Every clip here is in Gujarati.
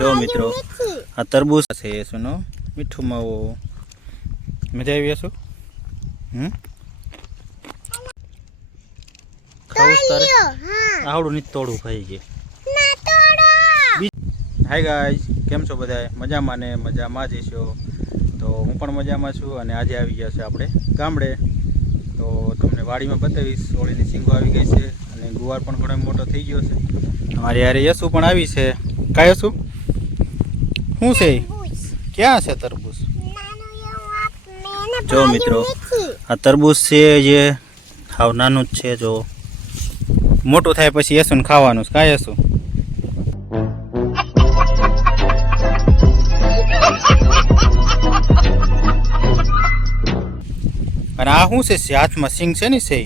જો મિત્રો આ તરબૂચ છે સુનો મીઠું માવો. મજા આવી શું હમ? ખાવું તારે? આવડું નહીં તોડું ભાઈ ગયે. હાય ગાઈઝ કેમ છો બધા મજામાં ને મજામાં જ છો તો હું પણ મજામાં છું અને આજે આવી ગયા છે આપણે ગામડે. તો તમને વાડીમાં બતાવીશ હોળીની સિંગો આવી ગઈ છે અને ગુવાર પણ ઘણો મોટો થઈ ગયો છે. અમારી યારે યસુ પણ આવી છે. કાંઈ યસુ શું છે? ક્યાં છે તરબૂચ? જો મિત્રો આ તરબૂચ છે જે હાવ નાનું જ છે જો. મોટું થાય પછી યસુને ખાવાનું છે. કાંઈ હશું અને આ શું છે? હાથમાં સિંગ છે ને સે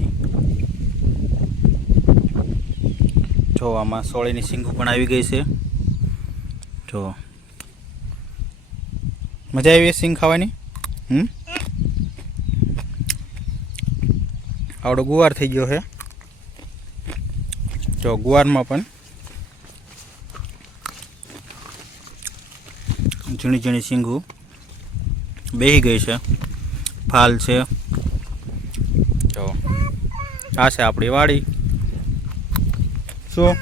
જો આમાં સોળીની સિંગો પણ આવી ગઈ છે. જો. મજા આવી સિંગ ખાવાની? હમ? આવડો ગુવાર થઈ ગયો છે. જો, ગુવારમાં પણ ઝીણી ઝીણી સિંગું બેહી ગઈ છે. ફાલ છે. જો, આ છે આપણી વાડી. શું?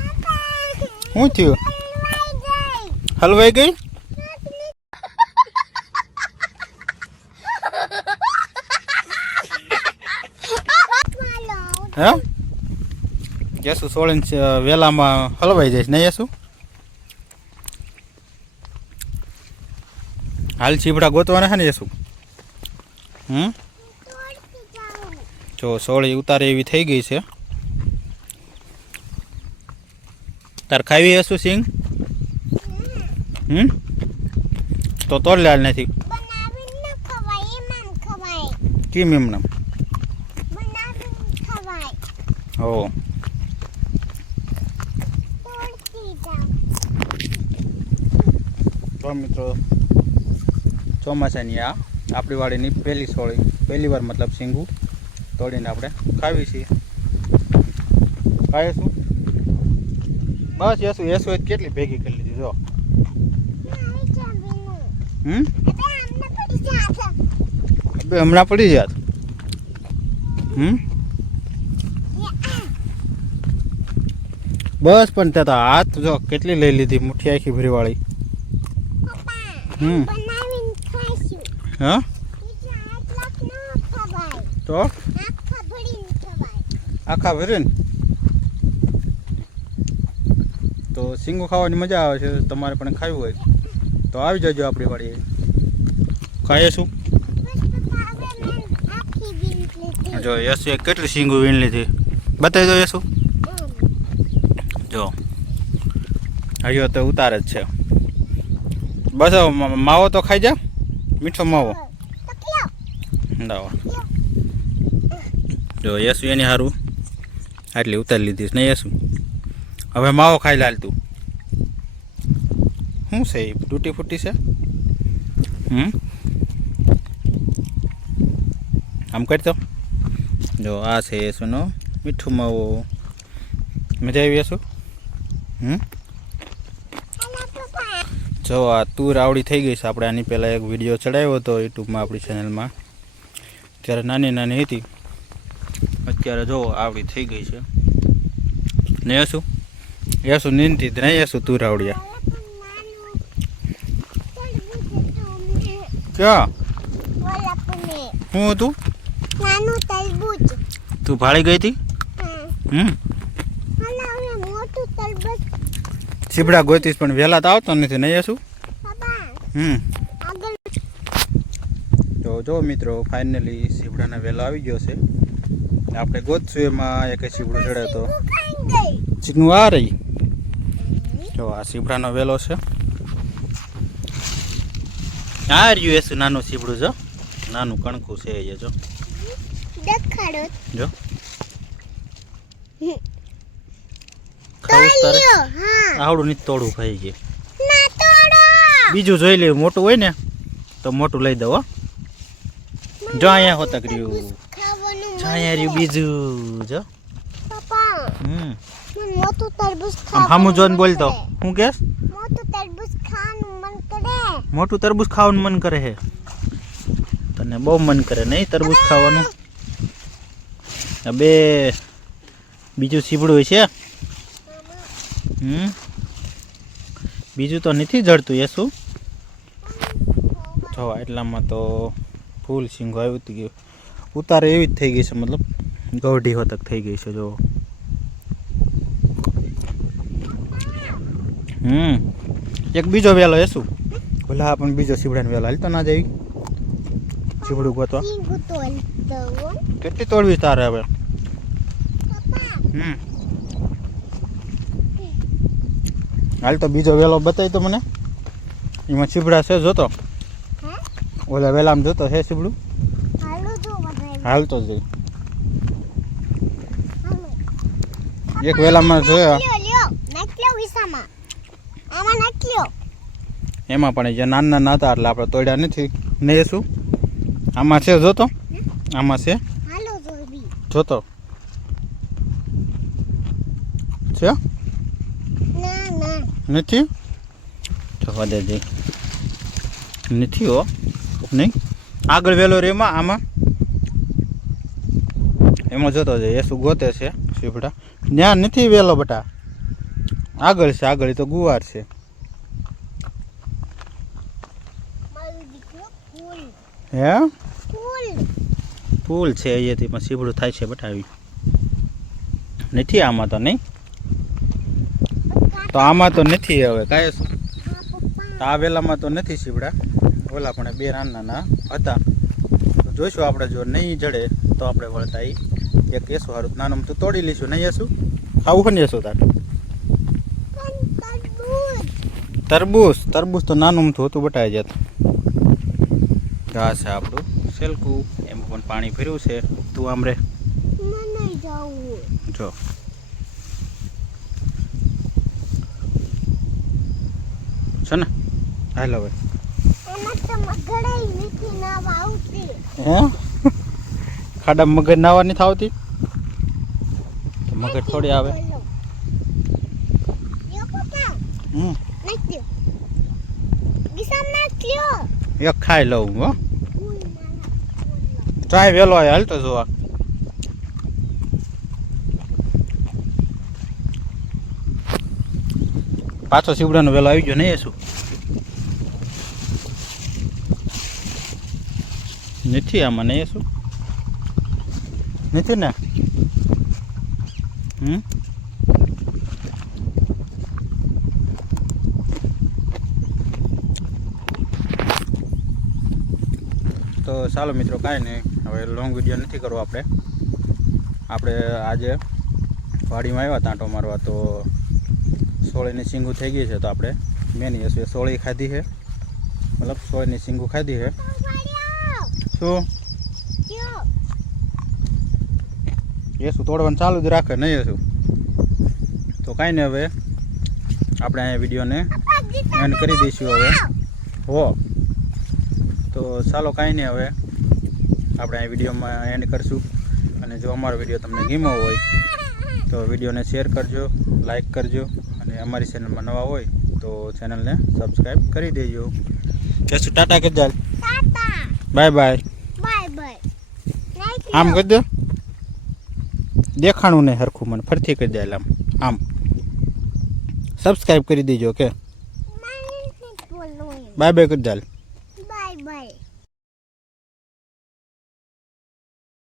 શું થયું? હલવાઈ ગઈ? હે? યસુ સોળીને છે, વેલામાં હલવાઈ જાય નહીં યસુ? હાલ ચીપડા ગોતવાના છે ને યસુ? હમ? જો સોળી ઉતારે એવી થઈ ગઈ છે. તાર ખાવી હશું સિંગ? હમ? તો તોડ લાલ નથી. કેમ એમ નામ હો તો મિત્રો ચોમાસાની આ આપણી વાડીની પહેલી સોળી પહેલી વાર મતલબ સિંગું તોડીને આપણે ખાવી છીએ. ખાય શું બસ યસુ યસુ કેટલી ભેગી કરી લીધી જો. હમ? હમણાં પડી જાત હમ? બસ, પણ ત્યાં તો હાથ જો કેટલી લઈ લીધી, મુઠ્ઠી આખી ભરીવાળી. હમ. હા? તો? આખા ભરે ને તો સિંગો ખાવાની મજા આવે છે, તમારે પણ ખાવું હોય. તો આવી જજો આપણી વાડીએ. ખાઈએ શું? જો યસુ કેટલી સિંગો વીણ લીધી? બતાવી દો યસુ જો. હજુ તો ઉતાર જ છે. બસ માવો તો ખાઈ જા. મીઠો માવો. દાવો. જો યસુ એની સારું આટલી ઉતારી લીધી છે નહીં યસુ? હવે માવો ખાઈ લાલ તું. શું છે એ? તૂટી ફૂટી છે? હમ? આમ કરી દો. જો આ છે યસુનો મીઠું માવો. મજા આવી યસુ? જો આ તુર આવડી થઈ ગઈ છે. આપણે આની પહેલાં એક વીડિયો ચડાવ્યો હતો યુટ્યુબમાં આપણી ચેનલમાં ત્યારે નાની નાની હતી. અત્યારે જો આવડી થઈ ગઈ છે. ને યસુ? યસુ નીંદતી જ નહીં. યસુ તુર આવડ્યા ક્યાં? શું હતું? તું ભાળી ગઈ હતી? હમ અને હવે મોટું તરબૂચ સીબડા ગોતીશ પણ વહેલા તો આવતો નથી નહીં શું હમ. તો જો મિત્રો ફાઇનલી સીબડાનો વહેલો આવી ગયો છે. આપણે ગોતશું એમાં એક સીબડું ચડે તો ચીકનું આ રહી. જો આ સીબડાનો વેલો છે. આ રહ્યું એસું નાનું સીબડું જો. નાનું કણકું છે એ જો. દેખાડો. જો. ખાવું તારે આવડું નથી તોડું ભાઈ ગયે. બીજું જોઈ લે મોટું હોય ને તો મોટું લઈ દઉં જો અહીંયા હોતક રહ્યું જો અહીંયા રહ્યું બીજું જો. હમ. મોટું તરબૂચ જોઈને મન બોલતો હું કે? મોટું તરબૂચ ખા મોટું તરબૂચ ખાવાનું મન કરે હે. તને બહુ મન કરે નહીં તરબૂચ ખાવાનું? બે બીજું હોય છે હમ. બીજું તો નથી જડતું એ શું જો એટલામાં તો ફૂલ સિંગો આવ્યું હતું ગયું ઉતારે એવી જ થઈ ગઈ છે મતલબ ગૌઢી હોતક થઈ ગઈ છે જો. હમ. એક બીજો વેલો એ શું ઓલા પણ બીજો સીવડાનો વેલો હાલતો ના જઈ સીવડું ગોતવા. કેટલી તોડવી તારે હવે? હમ. હાલ તો બીજો વેલો બતાવી તો મને. એમાં ચીબડા છે જોતો. ઓલા વેલામાં જોતો છે સીબડું હાલો તો જોઈ. એક વેલામાં જોયા. એમાં પણ જે નાના નાના હતા એટલે આપણે તોડ્યા નથી. નહીં શું? આમાં છે જોતો? આમાં છે? જોતો. છે? નથી? જવા દેજે નથી હો. નહીં? આગળ વહેલો રે એમાં આમાં. એમાં જોતો જાય એ શું ગોતે છે સીપડા ત્યાં નથી વહેલો બટા. આગળ છે આગળ તો ગુવાર છે. હે? પુલ ફૂલ છે અહીંયાથી પણ સીપડું થાય છે બટાવી નથી આમાં તો નહીં? તો આમાં તો નથી હવે કાંઈ શું. તો આ વેલામાં તો નથી સીવડા ઓલા પણ બે નાના હતા. તો જોઈશું આપણે જો નહીં જડે તો આપણે વળતા એ એક એસું સારું નાનું તો તોડી લઈશું. નહીં હશું ખાવું ને જશું તાર? તરબૂચ. તરબૂચ તો નાનું તો હતું બટાઈ જતું. ઘાસ છે આપણું. સેલકું એમાં પણ પાણી ભર્યું છે. તું આમ રે. જો. છે ને? હાલ હે? ખાડા મગજ નાવા નથી આવતી? મગજ થોડી આવે. એક ખાઈ લઉં હો ટ્રાય વેલો હાલ તો જોવા. પાછો સીવડાનો વેલો આવી ગયો, નહીં શું નથી આમાં, નહીં શું નથી ને? હમ? તો ચાલો મિત્રો, કાંઈ નહીં. હવે લોંગ વીડિયો નથી કરવો આપણે. આપણે આજે વાડીમાં આવ્યા તાંટો મારવા, તો સોળીની સિંગું થઈ ગઈ છે તો આપણે મેની હશે. સોળી ખાધી છે. મતલબ સોળીની સિંગું ખાધી છે. શું? લ્યો એ શું તોડવાનું ચાલુ જ રાખે, નહીં એ શું તો કાંઈ નહીં હવે. આપણે અહીંયા વિડીયોને એન્ડ કરી દઈશું હવે. હો. તો ચાલો કાંઈ નહીં હવે. આપણે આ વિડીયોમાં એન્ડ કરશું. અને જો અમારો વીડિયો તમને ગમ્યો હોય, તો વિડીયોને શેર કરજો, લાઈક કરજો. અને અમારી ચેનલમાં નવા હોય તો ચેનલને સબસ્ક્રાઈબ કરી દેજો. જશું ટાટા કરી દે બાય બાય. આમ. કરી દો દેખાણું નહીં હરખું મને ફરીથી કરી દે આમ. આમ. સબસ્ક્રાઈબ કરી દેજો કે. બાય બાય કરી દે